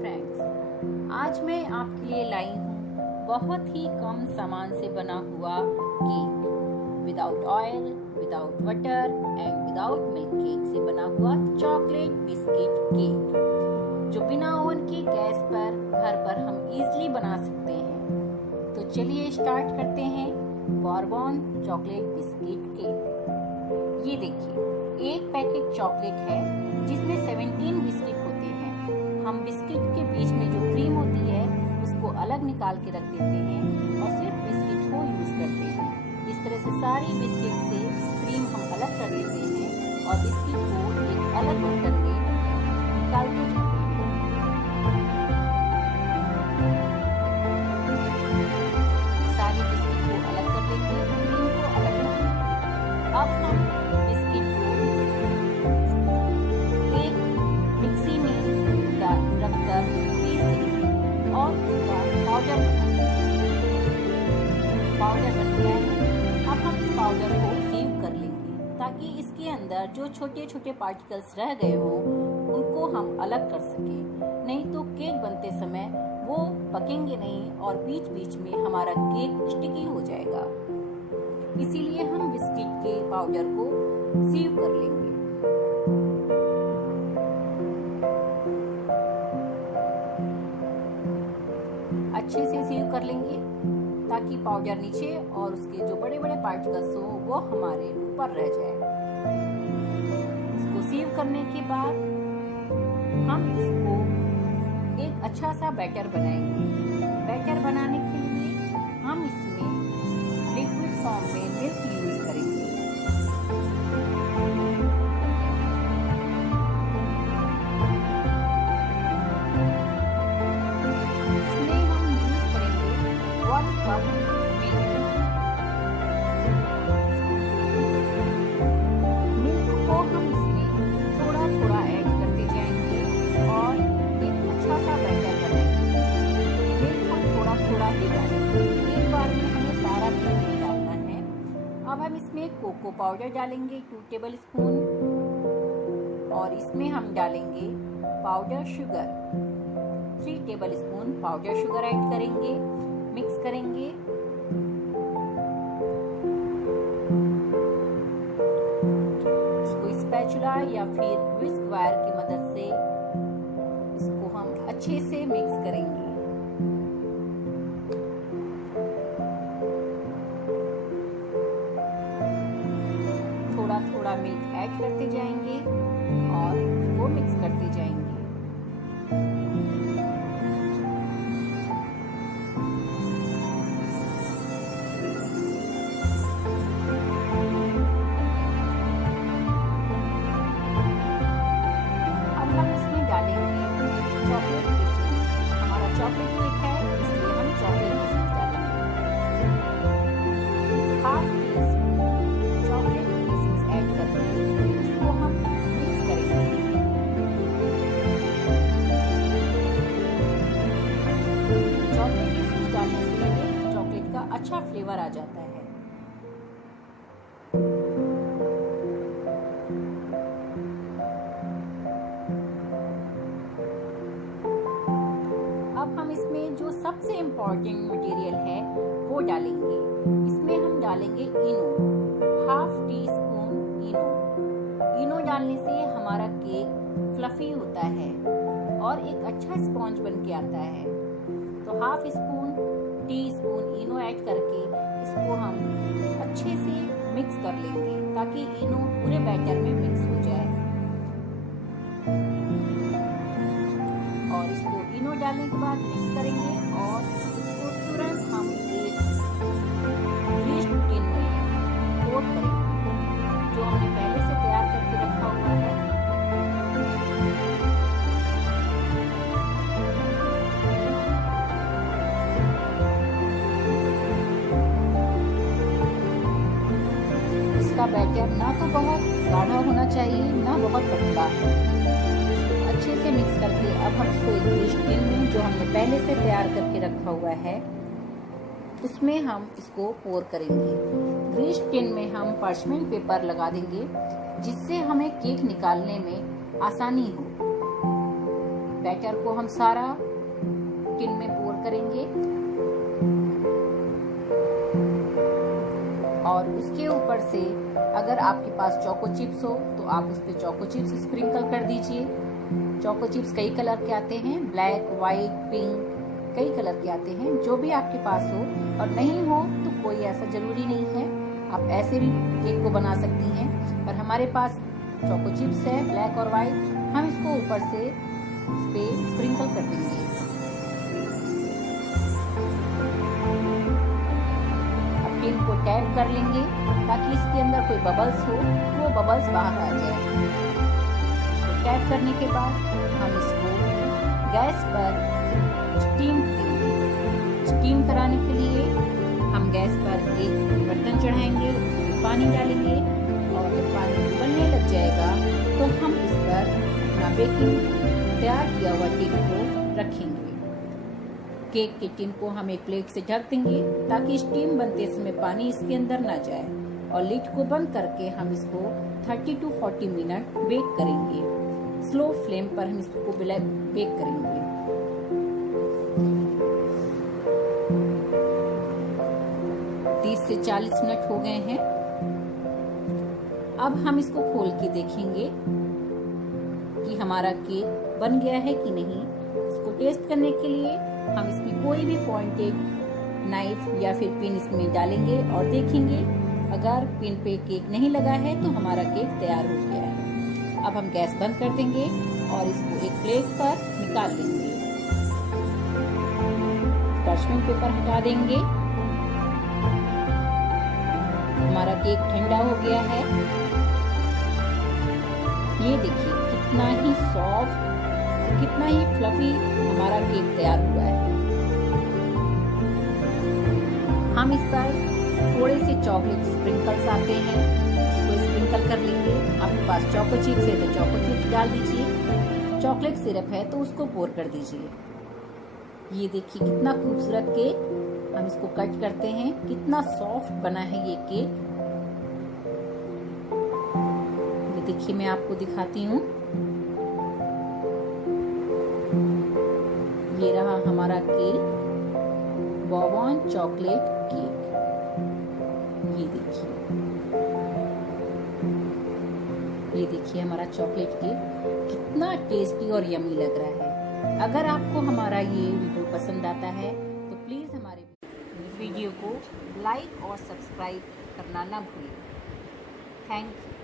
Friends, आज मैं आपके लिए लाई हूँ बहुत ही कम सामान से बना हुआ cake. Without oil, without butter and without milk cake से बना हुआ चॉकलेट बिस्किट केक, जो बिना ओवन के गैस पर घर पर हम इजीली बना सकते हैं। तो चलिए स्टार्ट करते हैं बॉर्बन चॉकलेट बिस्किट केक। ये देखिए, एक पैकेट चॉकलेट है जिसमें 17 बिस्किट होते हैं। हम बिस्किट के बीच में जो क्रीम होती है उसको अलग निकाल के रख देते हैं और सिर्फ बिस्किट को यूज करते हैं। इस तरह से सारी बिस्किट से क्रीम हम अलग कर देते हैं और बिस्किट को एक अलग बर्तन में निकालते जाते हैं। सारी बिस्किट को अलग कर लेंगे, क्रीम को अलग कर लेंगे। अब हम बिस्किट को एक मिक्सी में रखकर पीस देंगे और इसका पाउडर बन गया है। अब हम इस पाउडर को सीव कर लेंगे ताकि इसके अंदर जो छोटे छोटे पार्टिकल्स रह गए हों उनको हम अलग कर सकें। नहीं तो केक बनते समय वो पकेंगे नहीं और बीच बीच में हमारा केक स्टिकी हो जाएगा। इसीलिए हम बिस्किट के पाउडर को सीव कर लेंगे। अच्छे से सीव कर लेंगे ताकि पाउडर नीचे और उसके जो बड़े बड़े पार्टिकल्स हो वो हमारे ऊपर रह जाए। इसको सीव करने के बाद हम इसको एक अच्छा सा बैटर बनाएंगे। बैटर बनाने के लिए हम इसमें लिक्विड फॉर्म में मिल्क यूज करेंगे। मिल्क को हम इसमें थोड़ा थोड़ा ऐड करते जाएंगे और एक अच्छा सा बैटर बनाएंगे। मिल्क हम थोड़ा थोड़ा ही डालेंगे, एक बार में हमें सारा मिल्क नहीं डालना है। अब हम इसमें कोको पाउडर डालेंगे 2 टेबल स्पून और इसमें हम डालेंगे powder sugar 3 table spoon powder sugar add करेंगे। मिक्स करेंगे। इसको स्पैचुला या फिर व्हिस्क वायर की मदद से इसको हम अच्छे से मिक्स करेंगे। थोड़ा थोड़ा मिल्क ऐड करते जाएंगे और इसको मिक्स करते जाएंगे। चॉकलेट केक है इसलिए हम चॉकलेट केसेस डालेंगे। Half tea spoon chocolate cases add करके इसको हम मिक्स करेंगे। चॉकलेट केसेस डालने से चॉकलेट का अच्छा फ्लेवर आ जाता है। अब हम इसमें जो सबसे इम्पोर्टेंट मटेरियल है वो डालेंगे। इसमें हम डालेंगे इनो, हाफ टी स्पून इनो। इनो डालने से हमारा केक फ्लफी होता है और एक अच्छा स्पॉन्ज बन के आता है। तो हाफ टी स्पून इनो ऐड करके इसको हम अच्छे से मिक्स कर लेंगे ताकि इनो पूरे बैटर में मिक्स हो जाए। और इसको इनो डालने के बाद मिक्स करेंगे और इसको तुरंत हम एक ग्रीस्ड टिन में कोट करेंगे जो हमने पहले से तैयार करके रखा हुआ है। इसका बैटर ना तो बहुत गाढ़ा होना चाहिए ना बहुत पतला। अच्छे से मिक्स करके अब हम इसको एक ग्रीस्ड टिन में जो हमने पहले से तैयार करके रखा हुआ है उसमें हम इसको पोर करेंगे। ग्रीस्ड टिन में हम पार्चमेंट पेपर लगा देंगे जिससे हमें केक निकालने में आसानी हो। बैटर को हम सारा टिन में पोर करेंगे और उसके ऊपर से अगर आपके पास चोको चिप्स हो तो आप उस पर चोको चिप्स स्प्रिंकल कर दीजिए। चोको चिप्स कई कलर के आते हैं, ब्लैक, वाइट, पिंक, कई कलर के आते हैं। जो भी आपके पास हो, और नहीं हो तो कोई ऐसा जरूरी नहीं है, आप ऐसे भी केक को बना सकती हैं। पर हमारे पास चोको चिप्स है ब्लैक और वाइट, हम इसको ऊपर से इस पे स्प्रिंकल कर देंगे। अब टिन को टैप कर लेंगे ताकि इसके अंदर कोई बबल्स हो, वो बबल्स बाहर आ जाए। इसको टैप करने के बाद हम इसको गैस पर स्टीम कराने के लिए हम गैस पर एक बर्तन चढ़ाएंगे, उसमें पानी डालेंगे और जब पानी उबलने लग जाएगा तो हम इस पर अपना बेकिंग तैयार किया हुआ केक को रखेंगे। केक के टिन को हम एक प्लेट से ढक देंगे ताकि स्टीम बनते समय पानी इसके अंदर ना जाए, और लिड को बंद करके हम इसको 30 to 40 मिनट बेक करेंगे। स्लो फ्लेम पर हम इसको बेक करेंगे। से 40 मिनट हो गए हैं। अब हम इसको खोल के देखेंगे कि हमारा केक बन गया है कि नहीं। इसको टेस्ट करने के लिए हम इसमें कोई भी पॉइंटेड नाइफ या फिर पिन इसमें डालेंगे और देखेंगे। अगर पिन पे केक नहीं लगा है तो हमारा केक तैयार हो गया है। अब हम गैस बंद कर देंगे और इसको एक प्लेट पर निकाल लेंगे। पार्चमेंट पेपर हटा देंगे। हमारा केक ठंडा हो गया है। ये देखिए कितना ही सॉफ्ट और कितना ही फ्लफी हमारा केक तैयार हुआ है। हम इस पर थोड़े से चॉकलेट स्प्रिंकल्स आते हैं, इसको स्प्रिंकल कर लेंगे। आपके पास चोको चिप्स है तो चोको चिप्स डाल दीजिए, चॉकलेट सिरप है तो उसको पोर कर दीजिए। ये देखिए कितना खूबसूरत केक। हम इसको कट करते हैं। कितना सॉफ्ट बना है ये केक। ये देखिए मैं आपको दिखाती हूँ। ये रहा हमारा केक, बॉर्बन चॉकलेट केक। ये देखिए हमारा चॉकलेट केक कितना टेस्टी और यमी लग रहा है। अगर आपको हमारा ये वीडियो पसंद आता है तो प्लीज हमारे वीडियो को लाइक और सब्सक्राइब करना ना भूलें। Thank you.